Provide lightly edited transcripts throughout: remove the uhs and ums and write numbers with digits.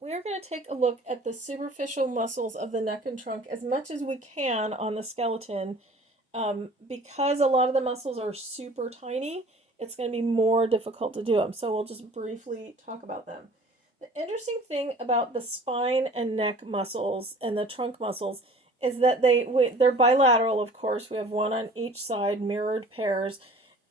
we are going to take a look at the superficial muscles of the neck and trunk as much as we can on the skeleton. Because a lot of the muscles are super tiny, it's going to be more difficult to do them. So we'll just briefly talk about them. The interesting thing about the spine and neck muscles and the trunk muscles is that they're bilateral, of course. We have one on each side, mirrored pairs,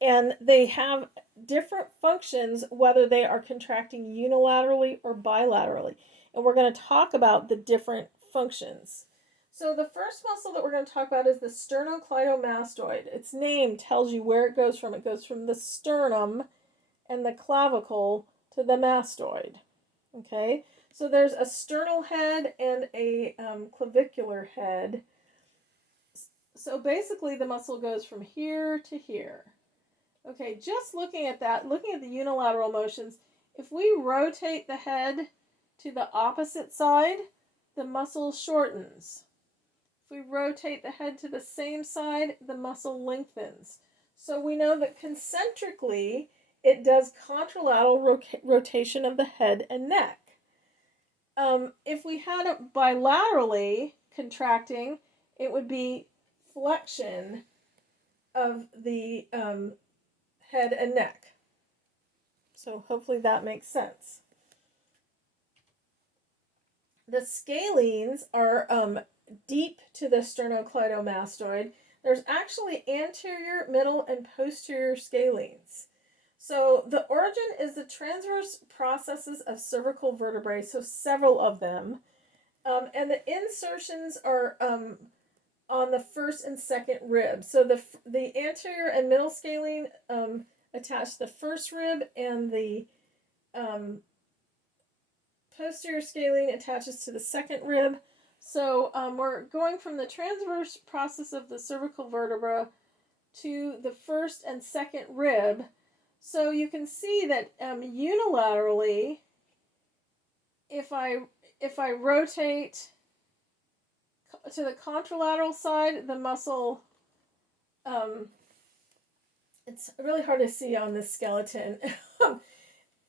and they have different functions whether they are contracting unilaterally or bilaterally. And we're going to talk about the different functions. So the first muscle that we're going to talk about is the sternocleidomastoid. Its name tells you where it goes from. It goes from the sternum and the clavicle to the mastoid. Okay, so there's a sternal head and a clavicular head. So basically the muscle goes from here to here. Okay, just looking at that, looking at the unilateral motions, if we rotate the head to the opposite side, the muscle shortens. If we rotate the head to the same side, the muscle lengthens. So we know that concentrically, it does contralateral rotation of the head and neck. If we had it bilaterally contracting, it would be flexion of the head and neck. So hopefully that makes sense. The scalenes are deep to the sternocleidomastoid. There's actually anterior, middle, and posterior scalenes. So the origin is the transverse processes of cervical vertebrae, so several of them. And the insertions are on the first and second rib. So the anterior and middle scalene attach the first rib, and the posterior scalene attaches to the second rib. So we're going from the transverse process of the cervical vertebra to the first and second rib. So you can see that unilaterally, if I rotate to the contralateral side, the muscle, it's really hard to see on this skeleton.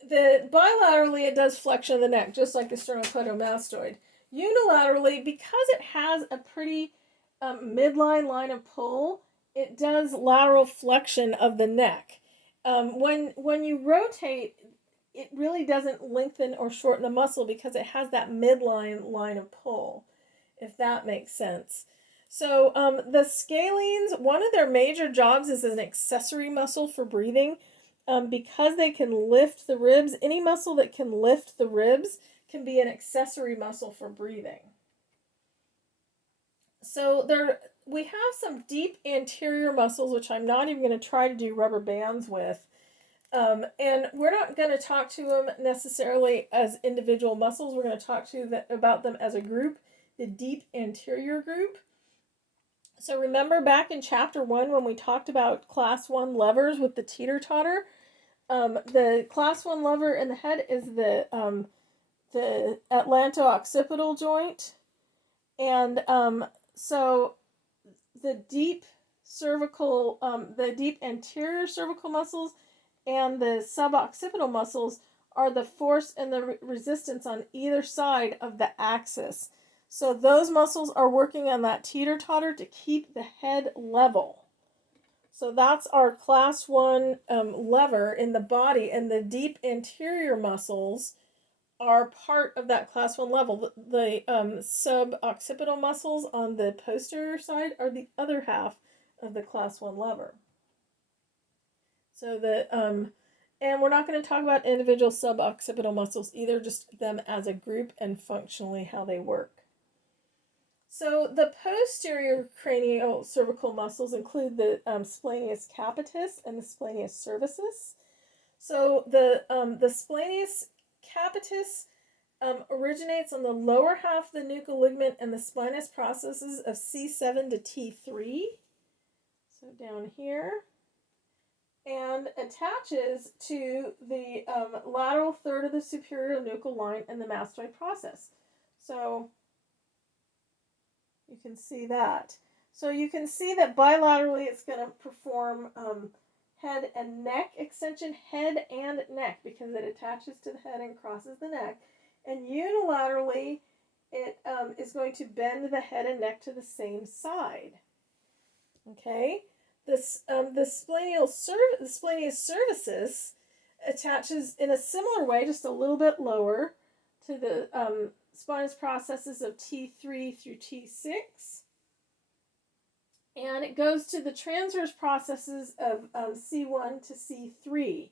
Bilaterally, it does flexion of the neck, just like the sternocleidomastoid. Unilaterally, because it has a pretty midline line of pull, it does lateral flexion of the neck. When you rotate, it really doesn't lengthen or shorten the muscle because it has that midline line of pull, if that makes sense. So the scalenes, one of their major jobs is an accessory muscle for breathing. Because they can lift the ribs, any muscle that can lift the ribs can be an accessory muscle for breathing. So we have some deep anterior muscles, which I'm not even going to try to do rubber bands with. And we're not going to talk to them necessarily as individual muscles. We're going to talk about them as a group, the deep anterior group. So remember back in chapter 1 when we talked about class 1 levers with the teeter-totter? The class 1 lever in the head is the atlanto-occipital joint. And so the deep cervical, the deep anterior cervical muscles and the suboccipital muscles are the force and the resistance on either side of the axis. So those muscles are working on that teeter-totter to keep the head level. So that's our class 1 lever in the body, and the deep anterior muscles are part of that class 1 level. The suboccipital muscles on the posterior side are the other half of the class 1 lever. So and we're not going to talk about individual suboccipital muscles either, just them as a group and functionally how they work. So the posterior cranial cervical muscles include the splenius capitis and the splenius cervicis. So the splenius capitis originates on the lower half of the nuchal ligament and the spinous processes of C7 to T3. So down here. And attaches to the lateral third of the superior nuchal line and the mastoid process. So you can see that. So you can see that bilaterally it's going to perform head and neck extension, head and neck, because it attaches to the head and crosses the neck. And unilaterally, it is going to bend the head and neck to the same side. Okay, the splenius cervicis attaches in a similar way, just a little bit lower, to the spinous processes of T3 through T6. And it goes to the transverse processes of C1 to C3.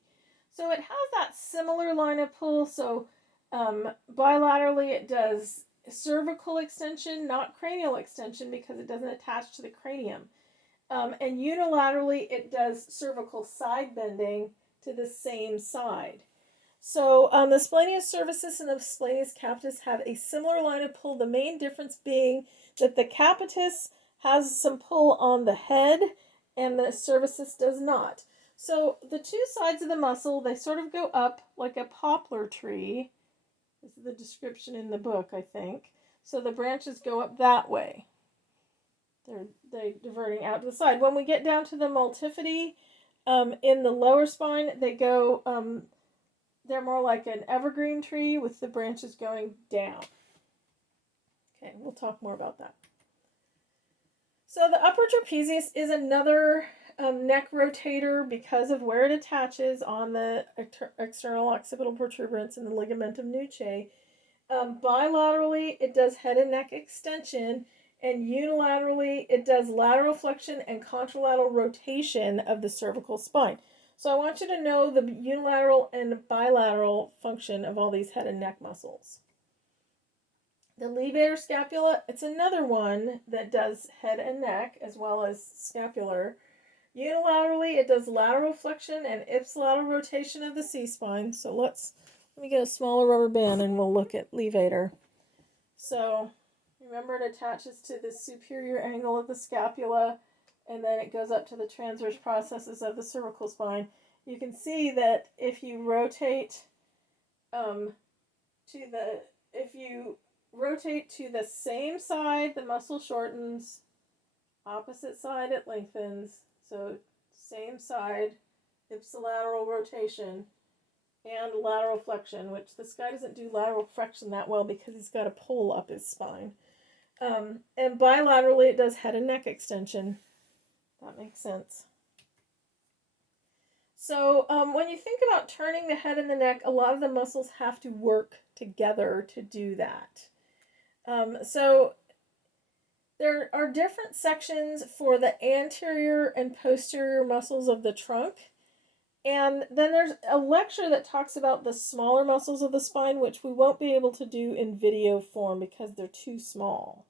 So it has that similar line of pull. So bilaterally it does cervical extension, not cranial extension, because it doesn't attach to the cranium. And unilaterally it does cervical side bending to the same side. So the splenius cervicis and the splenius capitis have a similar line of pull, the main difference being that the capitis has some pull on the head and the cervicis does not. So the two sides of the muscle, they sort of go up like a poplar tree. This is the description in the book, I think. So the branches go up that way. They're diverting out to the side. When we get down to the multifidi, in the lower spine, they go, they're more like an evergreen tree with the branches going down. Okay, we'll talk more about that. So the upper trapezius is another neck rotator because of where it attaches on the external occipital protuberance and the ligamentum nuchae. Bilaterally, it does head and neck extension, and unilaterally, it does lateral flexion and contralateral rotation of the cervical spine. So I want you to know the unilateral and bilateral function of all these head and neck muscles. The levator scapula, it's another one that does head and neck as well as scapular. Unilaterally, it does lateral flexion and ipsilateral rotation of the C-spine. So let me get a smaller rubber band and we'll look at levator. So remember, it attaches to the superior angle of the scapula, and then it goes up to the transverse processes of the cervical spine. You can see that if you rotate to the same side, the muscle shortens. Opposite side, it lengthens. So same side, ipsilateral rotation, and lateral flexion, which this guy doesn't do lateral flexion that well because he's got a pull up his spine. And bilaterally, it does head and neck extension. That makes sense. So when you think about turning the head and the neck, a lot of the muscles have to work together to do that. So there are different sections for the anterior and posterior muscles of the trunk. And then there's a lecture that talks about the smaller muscles of the spine, which we won't be able to do in video form because they're too small.